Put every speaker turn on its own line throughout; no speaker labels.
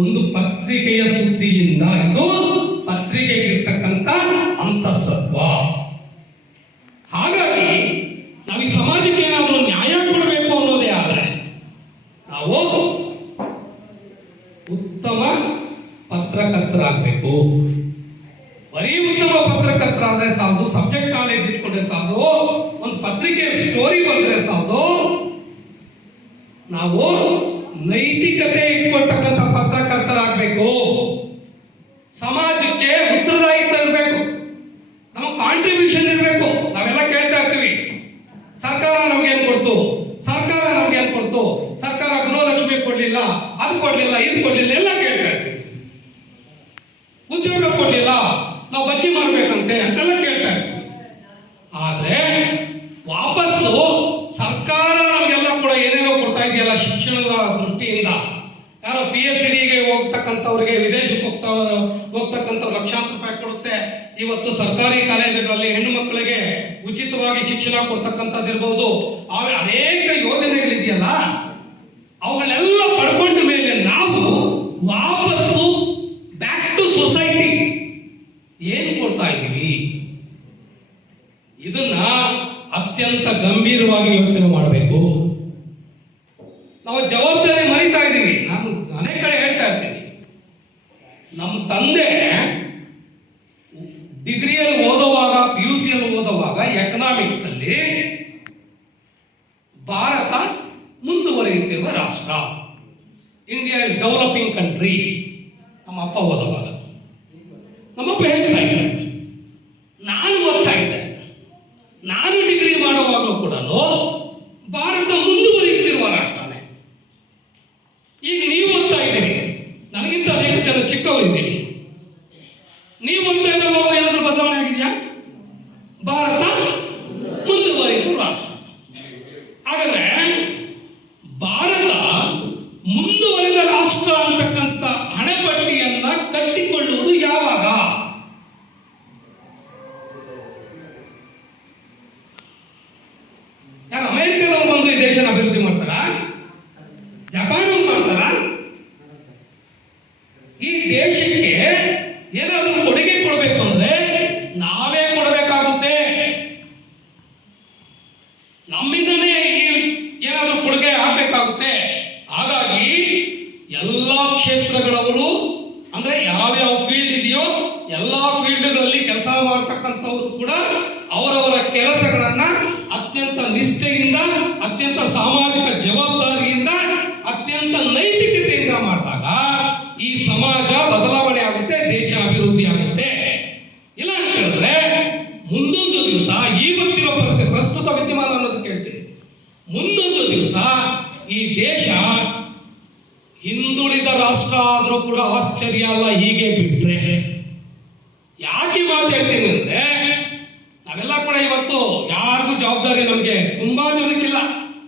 ಒಂದು ಪತ್ರಿಕೆಯ ಸುದ್ದಿಯಿಂದ ಇದು ಪತ್ರಿಕೆಗಿರ್ತಕ್ಕಂಥ ಅಂತಸತ್ವ ಹಾಗಾಗಿ ನಾವು ಈ ಸಮಾಜಕ್ಕೆ ಏನಾದರೂ ನ್ಯಾಯ ಕೊಡಬೇಕು ಅನ್ನೋದೇ ಆದರೆ ನಾವು ಉತ್ತಮ ಪತ್ರಕರ್ತರಾಗಬೇಕು. ಬರೀ ಉತ್ತಮ ಪತ್ರಕರ್ತರಾದ್ರೆ ಸಾಲದು ಸಬ್ಜೆಕ್ಟ್ ನಾಲೆಜ್ ಇಟ್ಕೊಂಡ್ರೆ ಸಾಲದು, ಒಂದು ಪತ್ರಿಕೆ ಸ್ಟೋರಿ ಬಂದ್ರೆ ಸಾಲದು. ನಾವು ನೈತಿಕತೆ ಇಟ್ಕೊಳ್ತಕ್ಕಂಥ ಇದನ್ನ ಅತ್ಯಂತ ಗಂಭೀರವಾಗಿ ಯೋಚನೆ ಮಾಡಬೇಕು. ನಾವು ಜವಾಬ್ದಾರಿ ಮರಿತಾ ಇದ್ದೀವಿ. ನಾನು ಅನೇಕ ಕಡೆ ಹೇಳ್ತಾ ಇರ್ತೀನಿ. ನಮ್ಮ ತಂದೆ ಡಿಗ್ರಿಯಲ್ಲಿ ಓದುವಾಗ ಪಿ ಯು ಸಿಯಲ್ಲಿ ಓದುವಾಗ ಎಕನಾಮಿಕ್ಸ್ ಅಲ್ಲಿ ಭಾರತ ಮುಂದುವರಿಯುತ್ತಿರುವ ರಾಷ್ಟ್ರ. India is developing country. ನಮ್ಮ ಅಪ್ಪ ಓದುವಾಗ. ನಮ್ಮಪ್ಪ ಹೇಳ್ತಾ ಇದ್ದಾರೆ ನಾನು ಓದ್ತಾ ಇದ್ದೆ ನಾನು ಡಿಗ್ರಿ ಮಾಡುವಾಗಲೂ ಕೂಡ ಭಾರತ ಮುಂದುವರಿಯುತ್ತಿರುವ ರಾಷ್ಟ್ರನೇ ಈಗ ನೀವು ಓದ್ತಾ ಇದ್ದೀರಿ ನನಗಿಂತ ಅನೇಕ ಜನ ಚಿಕ್ಕವರಿದ್ದೀರಿ ನೀವು ಓದ್ತಾ ಇರುವಾಗ ಏನಾದರೂ ಬದಲಾವಣೆ ಆಗಿದೆಯಾ ಭಾರತ ಮುಂದುವರಿದ ರಾಷ್ಟ್ರ ಹಾಗಾದ್ರೆ ಭಾರತ ಮುಂದುವರಿದ ರಾಷ್ಟ್ರ ಅಂತಕ್ಕಂಥ ಹಣೆಪಟ್ಟಿಯನ್ನ ಕಟ್ಟಿಕೊಳ್ಳುವುದು ಯಾವಾಗ ಯಾರು ಅಮೆರಿಕದವ್ರು ಬಂದು ಈ ದೇಶನ ಅಭಿವೃದ್ಧಿ ಮಾಡ್ತಾರ ಜಪಾನ್ ಮಾಡ್ತಾರ ಈ ದೇಶಕ್ಕೆ ಏನಾದರೂ ಕೊಡುಗೆ ಕೊಡಬೇಕು ಅಂದ್ರೆ ನಾವೇ ಕೊಡಬೇಕಾಗುತ್ತೆ ನಮ್ಮಿಂದನೇ ಈ ಏನಾದರೂ ಕೊಡುಗೆ ಆಗ್ಬೇಕಾಗುತ್ತೆ ಹಾಗಾಗಿ ಎಲ್ಲಾ ಕ್ಷೇತ್ರಗಳವರು ಅಂದ್ರೆ ಯಾವ್ಯಾವ ಫೀಲ್ಡ್ ಇದೆಯೋ ಎಲ್ಲಾ ಫೀಲ್ಡ್ಗಳಲ್ಲಿ ಕೆಲಸ ಮಾಡ್ತಕ್ಕಂಥವ್ರು ಕೂಡ ಅವರವರ ಕೆಲಸಗಳನ್ನ ಅತ್ಯಂತ ನಿಷ್ಠೆಯಿಂದ, ಅತ್ಯಂತ ಸಾಮಾಜಿಕ ಜವಾಬ್ದಾರಿಯಿಂದ, ಅತ್ಯಂತ ನೈತಿಕತೆಯಿಂದ ಮಾಡಿದಾಗ ಈ ಸಮಾಜ ಬದಲಾವಣೆ ಆಗುತ್ತೆ, ದೇಶ ಅಭಿವೃದ್ಧಿ ಆಗುತ್ತೆ. ಇಲ್ಲ ಅಂತ ಹೇಳಿದ್ರೆ ಮುಂದೊಂದು ದಿವಸ ಗೊತ್ತಿರೋ ಪರಿಸ್ಥಿತಿ, ಪ್ರಸ್ತುತ ವಿದ್ಯಮಾನ ಅನ್ನೋದು ಕೇಳ್ತೀನಿ. ಮುಂದೊಂದು ದಿವಸ ಈ ದೇಶ ಹಿಂದುಳಿದ ರಾಷ್ಟ್ರ ಆದರೂ ಕೂಡ ಆಶ್ಚರ್ಯ ಅಲ್ಲ, ಹೀಗೆ ಬಿಟ್ರೆ. ಯಾಕೆ ಈ ಮಾತು ಹೇಳ್ತೀನಿ ಅಂದ್ರೆ ನಾವೆಲ್ಲ ಕೂಡ ಇವತ್ತು ಯಾರಿಗೂ ಜವಾಬ್ದಾರಿ ನಮಗೆ. ತುಂಬಾ ಜನಕ್ಕಿಲ್ಲ.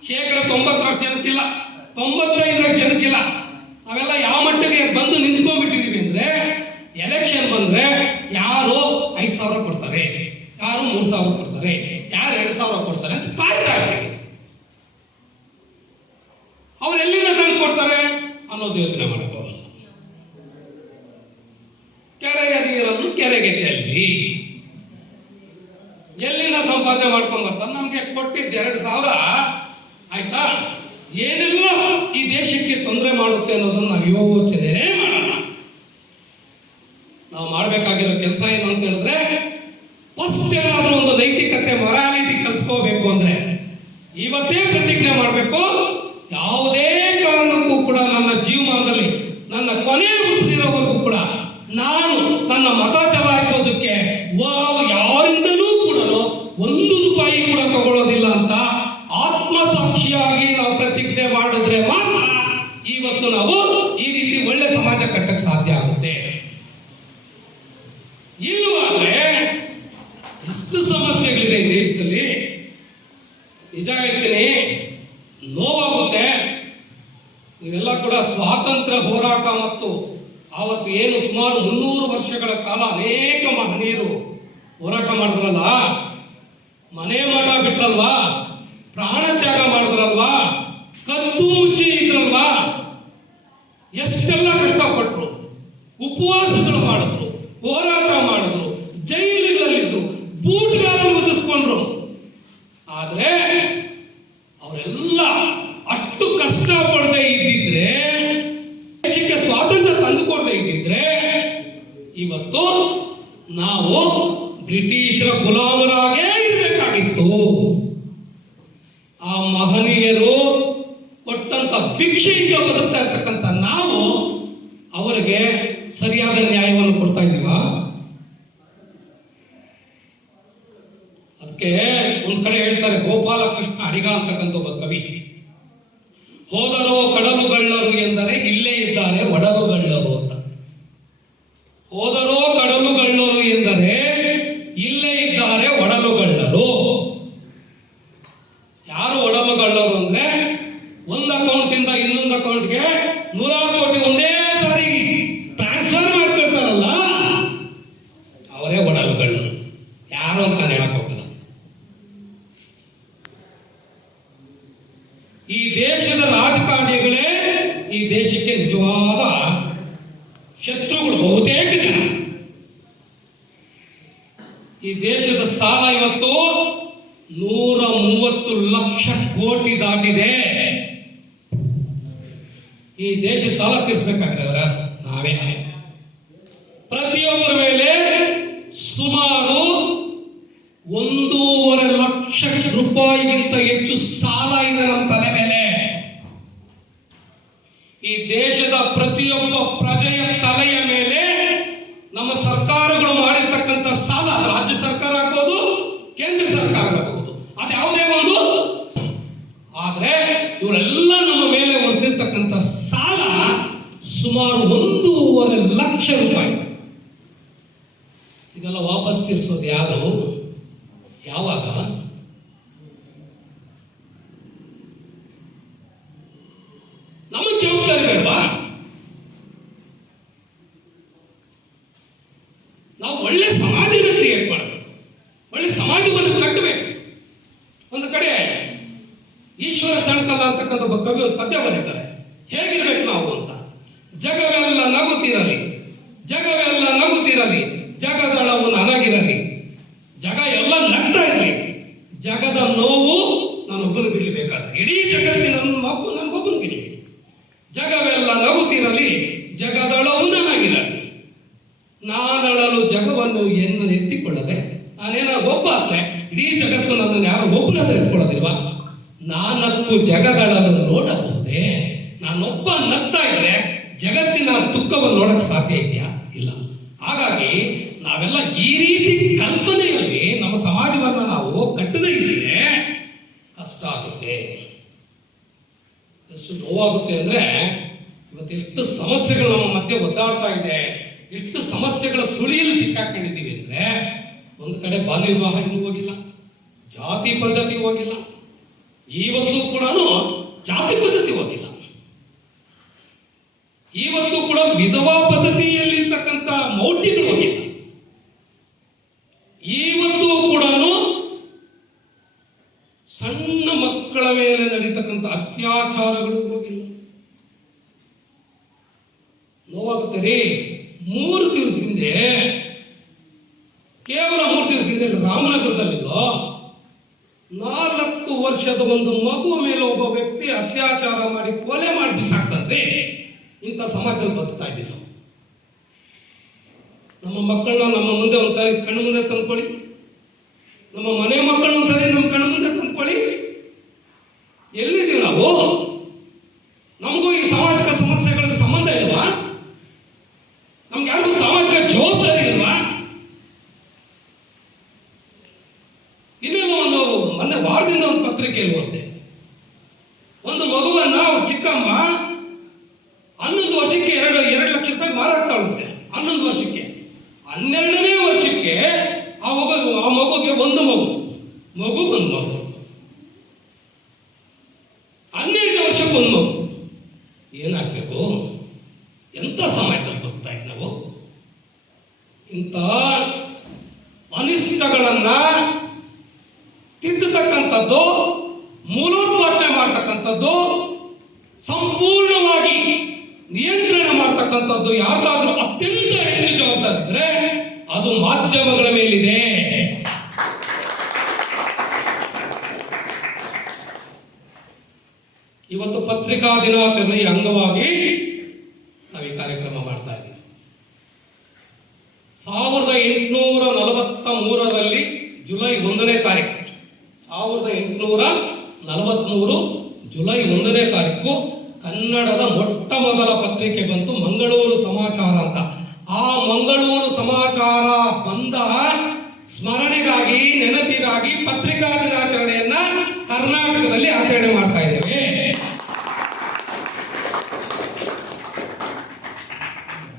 ಶೇಕಡ ತೊಂಬತ್ತರಷ್ಟು ಜನಕ್ಕಿಲ್ಲ. ತೊಂಬತ್ತೈದರಷ್ಟು ಜನಕ್ಕಿಲ್ಲ. ನಾವೆಲ್ಲ ಯಾವ ಮಟ್ಟಿಗೆ ಬಂದು ನಿಂತ್ಕೊಂಡ್ಬಿಟ್ಟಿದೀವಿ ಅಂದ್ರೆ ಎಲೆಕ್ಷನ್ ಬಂದ್ರೆ ಯಾರು ಐದು ಸಾವಿರ ಕೊಡ್ತಾರೆ, ಯಾರು ಮೂರು ಸಾವಿರ ಕೊಡ್ತಾರೆ, ಯಾರು ಎರಡು ಸಾವಿರ ಕೊಡ್ತಾರೆ ಅಂತ ಕಾಯ್ತಾ ಇರ್ತೀವಿ. ಅವ್ರು ಎಲ್ಲಿಂದ ತಂದು ಕೊಡ್ತಾರೆ ಅನ್ನೋದು ಯೋಚನೆ ಮಾಡಕ್ ಎರಡು ಸಾವಿರ, ಆಯ್ತಾ? ಏನೆಲ್ಲ ಈ ದೇಶಕ್ಕೆ ತೊಂದರೆ ಮಾಡುತ್ತೆ ಅನ್ನೋದನ್ನ ನಾವು ಯೋಚನೆ ಮಾಡೋಣ ನಾವು ಮಾಡಬೇಕಾಗಿರೋ ಕೆಲಸ ಏನು ಅಂತ ಹೇಳಿದ್ರೆ ಫಸ್ಟ್ ಏನಾದ್ರೂ ಒಂದು ನೈತಿಕತೆ ಮೊರಾಲಿಟಿ ಕಲ್ತ್ಕೋಬೇಕು ಅಂದ್ರೆ, ಇವತ್ತೇ ಪ್ರತಿಜ್ಞೆ ಮಾಡಬೇಕು ಯಾವುದೇ ಕಾರಣಕ್ಕೂ ಕೂಡ ನನ್ನ ಜೀವಮಾನದಲ್ಲಿ ನನ್ನ ಕೊನೆ ಉಸಿರಿರೋವರೆಗೂ ಕೂಡ ನಾನು ನನ್ನ ಮತ ಚಲಾಯಿಸೋದಕ್ಕೆ ವಾ- ಯಾರಿಂದಲೂ ಕೂಡ ಒಂದು ರೂಪಾಯಿ ಕೂಡ ತಗೊಳ್ಳೋದಿಲ್ಲ ಅಂತ ಆತ್ಮಸಾಕ್ಷಿಯಾಗಿ ನಾವು ಪ್ರತಿಜ್ಞೆ ಮಾಡಿದ್ರೆ ಮಾತ್ರ ಇವತ್ತು ನಾವು ಈ ರೀತಿ ಒಳ್ಳೆ ಸಮಾಜ ಕಟ್ಟಕ್ಕೆ ಸಾಧ್ಯ ಆಗುತ್ತೆ ಇಲ್ಲವಾದ್ರೆ ಎಷ್ಟು ಸಮಸ್ಯೆಗಳಿದೆ ಈ ದೇಶದಲ್ಲಿ ನಿಜ ಹೇಳ್ತೀನಿ, ನೋವಾಗುತ್ತೆ. ನೀವೆಲ್ಲ ಕೂಡ ಸ್ವಾತಂತ್ರ್ಯ ಹೋರಾಟ ಮತ್ತು ಆವತ್ತು ಏನು ಸುಮಾರು ಮುನ್ನೂರು ವರ್ಷಗಳ ಕಾಲ ಅನೇಕ ಮಹನೀಯರು ಹೋರಾಟ ಮಾಡಿದ್ರಲ್ಲ, ಮನೆ ಮಠ ಬಿಟ್ರಲ್ವಾ, ಪ್ರಾಣ ತ್ಯಾಗ ಮಾಡಿದ್ರಲ್ವಾ ಕತ್ತು ಮುಚ್ಚಿ ಇದ್ರಲ್ವಾ, ಎಷ್ಟೆಲ್ಲ ಕಷ್ಟ ಉಪವಾಸಗಳು ಮಾಡಿದ್ರು, ಹೋರಾಟ ಮಾಡಿದ್ರು ಜೈಲುಗಳಲ್ಲಿದ್ದು ಬೂಟ್ಗಳನ್ನು ಉದಿಸ್ಕೊಂಡ್ರು ಆದ್ರೆ ಅವರೆಲ್ಲ ಅಷ್ಟು ಕಷ್ಟ ಪಡದೆ ಇದ್ದಿದ್ರೆ ದೇಶಕ್ಕೆ ಸ್ವಾತಂತ್ರ್ಯ ತಂದುಕೊಡದೆ ಇದ್ದಿದ್ರೆ ಇವತ್ತು ನಾವು ಬ್ರಿಟಿಷರ ಗುಲಾಮರಾಗೇ ಇರಬೇಕಾಗಿತ್ತು ಆ ಮಹನೀಯರು ಕೊಟ್ಟಂತ ಭಿಕ್ಷೆಯಿಂದ ಬದುಕ್ತಾ ಇರ್ತಕ್ಕಂಥ ನಾವು ಅವರಿಗೆ ಸರಿಯಾದ ನ್ಯಾಯವನ್ನು ಕೊಡ್ತಾ ಇದ್ದೀವ ಅದಕ್ಕೆ ಒಂದ್ ಕಡೆ ಹೇಳ್ತಾರೆ ಗೋಪಾಲಕೃಷ್ಣ ಅಡಿಗ ಅಂತಕ್ಕಂಥ ಒಬ್ಬ ಕವಿ. ಹೋದರೋ ಕಡಲುಗಳ್ಳರು ಎಂದರೆ ಇಲ್ಲೇ ಇದ್ದಾರೆ ಒಡಲುಗಳ್ಳರು ಸುಮಾರು ಒಂದೂವರೆ ಲಕ್ಷ ರೂಪಾಯಿ. ಇದೆಲ್ಲ ವಾಪಸ್ ತೀರಿಸೋದು ಯಾರು? ಯಾವಾಗ? ನಾನೊಬ್ಬ ನಗ್ತಾ ಇದ್ರೆ ಜಗತ್ತಿನ ದುಃಖವನ್ನು ನೋಡಕ್ ಸಾಧ್ಯ ಇದೆಯಾ? ಇಲ್ಲ. ಹಾಗಾಗಿ ನಾವೆಲ್ಲ ಈ ರೀತಿ ಕಲ್ಪನೆಯಲ್ಲಿ ನಮ್ಮ ಸಮಾಜವನ್ನು ನಾವು ಕಟ್ಟದೇ ಇದ್ರೆ ಕಷ್ಟ ಆಗುತ್ತೆ. ಎಷ್ಟು ನೋವಾಗುತ್ತೆ ಅಂದ್ರೆ ಇವತ್ತು ಎಷ್ಟು ಸಮಸ್ಯೆಗಳು ನಮ್ಮ ಮಧ್ಯೆ ಒದ್ದಾಡ್ತಾ ಇದೆ, ಎಷ್ಟು ಸಮಸ್ಯೆಗಳ ಸುಳಿಯಲ್ಲಿ ಸಿಕ್ಕಾಕೊಂಡಿದ್ದೀವಿ ಅಂದ್ರೆ ಒಂದು ಕಡೆ ಬಾಲ್ಯ ವಿವಾಹ ಇನ್ನೂ ಹೋಗಿಲ್ಲ, ಜಾತಿ ಪದ್ಧತಿ ಹೋಗಿಲ್ಲ ಇವತ್ತು ಕೂಡ ಜಾತಿ ಪದ್ಧತಿ ಹೋಗಿಲ್ಲ ಇವತ್ತು ಕೂಡ ವಿಧವಾ ಪದ್ಧತಿಯಲ್ಲಿ ಇರ್ತಕ್ಕಂಥ ಮೌಢ್ಯಗಳು ಹೋಗಿಲ್ಲ ಇವತ್ತು ಕೂಡ ಸಣ್ಣ ಮಕ್ಕಳ ಮೇಲೆ ನಡೀತಕ್ಕಂಥ ಅತ್ಯಾಚಾರಗಳು ಹೋಗಿಲ್ಲ. ನೋವಾಗುತ್ತೆ ರೀ ಮೂರು ದಿವಸ ಹಿಂದೆ, ಕೇವಲ ಮೂರು ದಿವಸ ಹಿಂದೆ ರಾಮನಗರದಲ್ಲಿದ್ದೋ ನಾಲ್ಕು ವರ್ಷದ ಒಂದು ಮಗುವ ಮೇಲೆ ಒಬ್ಬ ವ್ಯಕ್ತಿ ಅತ್ಯಾಚಾರ ಮಾಡಿ ಕೊಲೆ ಮಾಡಿ ಬಿಸಾಕ್ತಂದ್ರೆ ಇಂಥ ಸಮಾಜದಲ್ಲಿ ಬದುಕ್ತಾ ಇದ್ದಿಲ್ಲ ನಮ್ಮ ಮಕ್ಕಳನ್ನ ನಮ್ಮ ಮುಂದೆ ಒಂದ್ಸಾರಿ ಕಣ್ಣು ಮುಂದೆ ತಂದ್ಕೊಳ್ಳಿ. ನಮ್ಮ ಮನೆ ಮಕ್ಕಳು ಒಂದ್ಸಾರಿ ನಮ್ಮ ಕಣ್ಣು ಮುಂದೆ ತಂದ್ಕೊಳ್ಳಿ. ಎಲ್ಲಿದ್ದೀವಿ ನಾವು? ನಮಗೂ ಈ ಸಾಮಾಜಿಕ ಸಮಸ್ಯೆಗಳಿಗೆ ಸಂಬಂಧ ಇಲ್ವಾ? ನಮ್ಗೆ ಯಾರು ಸಾಮಾಜಿಕ ಜವಾಬ್ದಾರಿ ಇಲ್ವಾ? ಇನ್ನೇನು ಒಂದು ಮೊನ್ನೆ ವಾರದಿಂದ ಒಂದು ಪತ್ರಿಕೆ ಇಲ್ವಂತೆ ಒಂದು ಮಗುವನ್ನ ಅವ್ರ ಚಿಕ್ಕಮ್ಮ ಹನ್ನೊಂದು ವರ್ಷಕ್ಕೆ ಎರಡು ಎರಡು ಲಕ್ಷ ರೂಪಾಯಿ ಮಾರಾಕ್ತಾಳುತ್ತೆ ಹನ್ನೊಂದು ವರ್ಷಕ್ಕೆ ಹನ್ನೆರಡನೇ ವರ್ಷಕ್ಕೆ ಆ ಮಗು ಆ ಮಗುಗೆ ಒಂದು ಮಗು ಮಗು ಒಂದು ಮಗು ಹನ್ನೆರಡು ವರ್ಷಕ್ಕೆ ಒಂದು ಮಗು ಏನಾಗಬೇಕು ಎಂಥ ಸಮಾಜದಲ್ಲಿ ಬದುಕ್ತಾ ಇದ್ ನಾವು ಇಂಥ ಅನಿಷ್ಟಗಳನ್ನ ತಿದ್ದತಕ್ಕಂಥದ್ದು ಮೂಲೋತ್ಪಾದನೆ ಮಾಡ್ತಕ್ಕಂಥದ್ದು, ಸಂಪೂರ್ಣವಾಗಿ ನಿಯಂತ್ರಣ ಮಾಡ್ತಕ್ಕಂಥದ್ದು ಯಾರಾದರೂ ಅತ್ಯಂತ ಹೆಚ್ಚು ಜವಾಬ್ದಾರಿ ಇದ್ರೆ ಅದು ಮಾಧ್ಯಮಗಳ ಮೇಲಿದೆ. ಇವತ್ತು ಪತ್ರಿಕಾ ದಿನಾಚರಣೆಯ ಅಂಗವಾಗಿ ನಾವು ಈ ಕಾರ್ಯಕ್ರಮ ಮಾಡ್ತಾ ಇದ್ದೀವಿ ಸಾವಿರದ ಎಂಟುನೂರ ನಲವತ್ತ ಮೂರರಲ್ಲಿ ಜುಲೈ ಒಂದನೇ ತಾರೀಕು. ಸಾವಿರದ ಎಂಟುನೂರ ನಲವತ್ಮೂರು ಜುಲೈ ಒಂದನೇ ತಾರೀಕು ಕನ್ನಡದ ಮೊಟ್ಟ ಮೊದಲ ಪತ್ರಿಕೆ ಬಂತು ಮಂಗಳೂರು ಸಮಾಚಾರ ಅಂತ. ಆ ಮಂಗಳೂರು ಸಮಾಚಾರ ಬಂದ ಸ್ಮರಣೆಗಾಗಿ, ನೆನಪಿಗಾಗಿ ಪತ್ರಿಕಾ ದಿನಾಚರಣೆಯನ್ನ ಕರ್ನಾಟಕದಲ್ಲಿ ಆಚರಣೆ ಮಾಡ್ತಾ ಇದ್ದೇವೆ.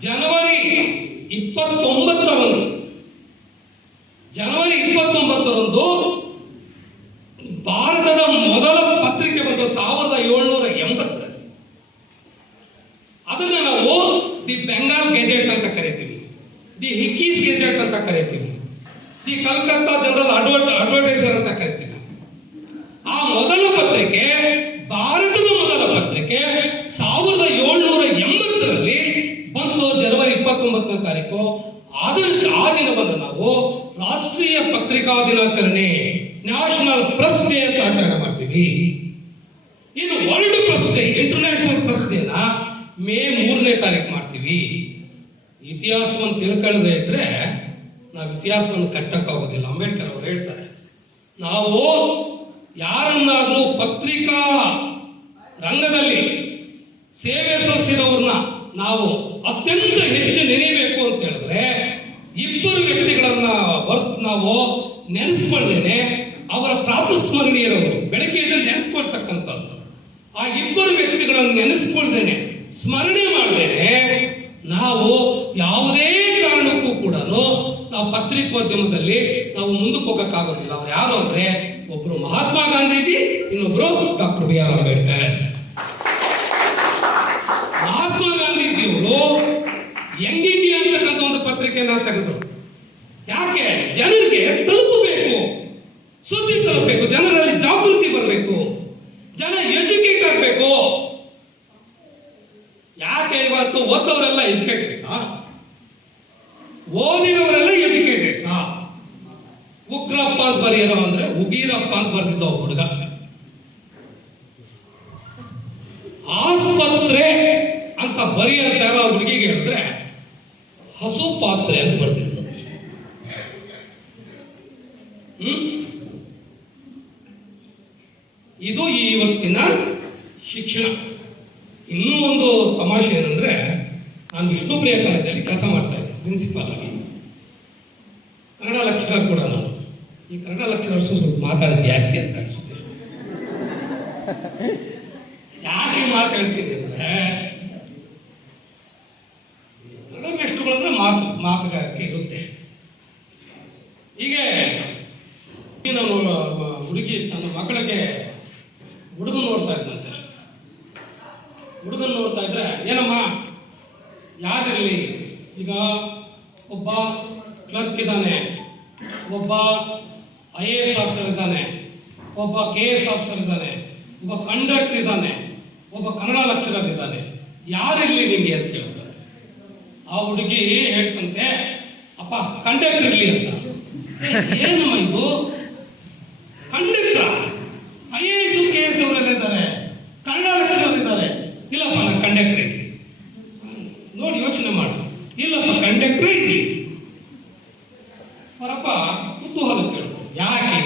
ಜನವರಿ ಇಪ್ಪತ್ತೊಂಬತ್ತರಂದು. ಜನವರಿ ಇಪ್ಪತ್ತೊಂಬತ್ತರಂದು ಭಾರತದ ಮೊದಲ ಪತ್ರಿಕೆ ಬಂದು ಸಾವಿರದ ಏಳ್ನೂರ ಎಂಬತ್ತರಲ್ಲಿ ಅದನ್ನ ನಾವು ದಿ ಬೆಂಗಾಲ್ ಗೆಜೆಟ್ ಅಂತ ಕರಿತೀವಿ ದಿ ಹಿಕ್ಕೀಸ್ ಗೆಜೆಟ್ ಅಂತ ಕರಿತೀವಿ the Calcutta general advert advertiser ಅಂತ ಕರಿತೀವಿ ಆ ಮೊದಲ ಪತ್ರಿಕೆ ಭಾರತದ ಮೊದಲ ಪತ್ರಿಕೆ ಸಾವಿರದ ಏಳ್ನೂರ ಎಂಬತ್ತರಲ್ಲಿ ಬಂತು ಜನವರಿ ಇಪ್ಪತ್ತೊಂಬತ್ತನೇ ತಾರೀಕು ಆದ ಆ ದಿನವನ್ನು ನಾವು ರಾಷ್ಟ್ರೀಯ ಪತ್ರಿಕಾ ದಿನಾಚರಣೆ ನ್ಯಾಷನಲ್ ಪ್ರೆಸ್ ಡೇ ಅಂತ ಆಚರಣೆ ಮಾಡ್ತೀವಿ ಇನ್ನು world press day international press ಡೇನ May ಮೂರನೇ ತಾರೀಕು ಮಾಡ್ತೀವಿ ಇತಿಹಾಸವನ್ನು ತಿಳ್ಕೊಳ್ಳದೆ ಇದ್ರೆ ನಾವು ಇತಿಹಾಸವನ್ನು ಕಟ್ಟಕ್ಕಾಗೋದಿಲ್ಲ ಅಂಬೇಡ್ಕರ್ ಅವರು ಹೇಳ್ತಾರೆ ನಾವು ಯಾರನ್ನಾದ್ರೂ ಪತ್ರಿಕಾ ರಂಗದಲ್ಲಿ ಸೇವೆ ಸಲ್ಲಿಸಿದವ್ರನ್ನ ನಾವು ಅತ್ಯಂತ ಹೆಚ್ಚು ನೆನೆಯಬೇಕು ಅಂತ ಹೇಳಿದ್ರೆ ಇಬ್ಬರು ವ್ಯಕ್ತಿಗಳನ್ನ ವರ್ತ್ ನಾವು ನೆನೆಸ್ಕೊಳ್ದೇನೆ ಅವರ ಪ್ರಾತಸ್ಮರಣೀಯರವರು ಬೆಳಗ್ಗೆ ಎದ್ದು ನೆನೆಸ್ಕೊಳ್ತಕ್ಕಂಥದ್ದು ಆ ಇಬ್ಬರು ವ್ಯಕ್ತಿಗಳನ್ನು ನೆನೆಸ್ಕೊಳ್ದೇನೆ, ಸ್ಮರಣೆ ಮಾಡ್ದೇನೆ, ನಾವು ಯಾವುದೇ ಕಾರಣಕ್ಕೂ ಕೂಡ ನಾವು ಪತ್ರಿಕೋದ್ಯಮದಲ್ಲಿ ನಾವು ಮುಂದಕ್ಕೆ ಹೋಗಕ್ಕಾಗೋದಿಲ್ಲ. ಅವ್ರು ಯಾರು ಅಂದ್ರೆ ಒಬ್ರು ಮಹಾತ್ಮ ಗಾಂಧೀಜಿ, ಇನ್ನೊಬ್ರು ಡಾಕ್ಟರ್ ಬಿ ಆರ್ ಅಂಬೇಡ್ಕರ್. ಅಂತ ಬರೆಯಂತ ಯಾರೋ ಹುಡುಗಿಗೆ ಹೇಳಿದ್ರೆ, ಹಸು ಪಾತ್ರೆ ಅಂತ ಬರ್ತಿದ್ರು ಹ್ಮ್? ಇದು ಇವತ್ತಿನ ಶಿಕ್ಷಣ. ಇನ್ನೂ ಒಂದು ತಮಾಷೆ ಏನಂದ್ರೆ, ನಾನು ವಿಷ್ಣುಪ್ರಿಯ ಕಾಲೇಜಲ್ಲಿ ಕೆಲಸ ಮಾಡ್ತಾ ಇದ್ದೆ ಪ್ರಿನ್ಸಿಪಾಲ್ ಆಗಿ. ಕನ್ನಡ ಲಕ್ಷಣ ಕೂಡ ನಾನು. ಈ ಕನ್ನಡ ಲೆಕ್ಚರರ್ಸ್ ಸ್ವಲ್ಪ ಮಾತಾಡೋದು ಜಾಸ್ತಿ ಅಂತ ಅನಿಸುತ್ತೆ. ಯಾಕೆ ಮಾತಾಡ್ತಿದ್ದೆ ಅಂದ್ರೆ ಕನ್ನಡ ಮೇಷ್ಟ್ರುಗಳಂದ್ರೆ ಮಾತು ಮಾತುಗಾರಿಕೆ ಇರುತ್ತೆ ಹೀಗೆ ಈ ನಾನು ಹುಡುಗಿ ನನ್ನ ಮಗಳಿಗೆ ಹುಡುಗನ್ ನೋಡ್ತಾ ಇದ್ದಂತೆ ಹುಡುಗನ್ ನೋಡ್ತಾ ಇದ್ರೆ ಏನಮ್ಮ ಯಾರಿರಲಿ ಈಗ ಒಬ್ಬ ಕ್ಲರ್ಕ್ ಇದ್ದಾನೆ ಒಬ್ಬ ಐ ಎ ಎಸ್ ಆಫೀಸರ್ ಇದ್ದಾನೆ, ಒಬ್ಬ ಕೆ ಎಸ್ ಆಫೀಸರ್ ಇದ್ದಾನೆ, ಒಬ್ಬ ಕಂಡಕ್ಟರ್ ಇದ್ದಾನೆ, ಒಬ್ಬ ಕನ್ನಡ ಲೆಕ್ಚರರ್ ಇದ್ದಾನೆ. ಯಾರಿರ್ಲಿ ನಿಮಗೆ ಅಂತ ಕೇಳ್ತಾರೆ? ಆ ಹುಡುಗಿ ಹೇಳ್ತಂತೆ, ಅಪ್ಪ ಕಂಡಕ್ಟರ್ ಇರಲಿ ಅಂತ. ಏನು ಇದು? Conductor I A S K S ಅವರೆಲ್ಲ ಇದ್ದಾರೆ. ಕನ್ನಡ ಲೆಕ್ಚರರ್ ಇದ್ದಾರೆ. ಇಲ್ಲಪ್ಪ ನಾನು ಕಂಡಕ್ಟರ್ ಇರಲಿ. ನೋಡಿ ಯೋಚನೆ ಮಾಡು. ಇಲ್ಲಪ್ಪ ಕಂಡಕ್ಟರ್ ಇರಲಿ. ಅವರಪ್ಪ ಕುತೂಹಲ ಕೇಳ್ತಾರೆ ಯಾಕೆ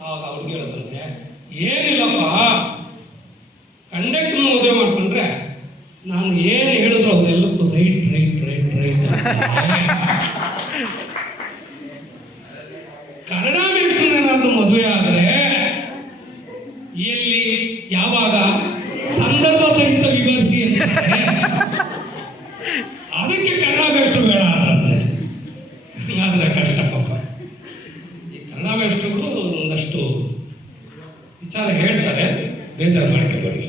ಆವಾಗ ಅವ್ರಿಗೆ ಕೇಳೋದಂದ್ರೆ ಏನಿಲ್ಲಪ್ಪ ಕಂಡಕ್ಟರ್ ಮದುವೆ ಮಾಡ್ಕೊಂಡ್ರೆ ನಾನು ಏನು ಹೇಳಿದ್ರು ಅದೆಲ್ಲಕ್ಕೂ right right right right Kannada ಮೇಷ್ಟ್ರನ್ನೇನಾದ್ರೂ ಮದುವೆ ಆದರೆ ಎಲ್ಲಿ, ಯಾವಾಗ? ಸಂದರ್ಭ ಸಹಿತ ವಿವರಿಸಿ ಅಂತ ಅದಕ್ಕೆ ಕನ್ನಡ ಹೇಳ್ತಾರೆ ಬೇಜಾರು ಮಾಡ್ಕೋಬೇಡಿ.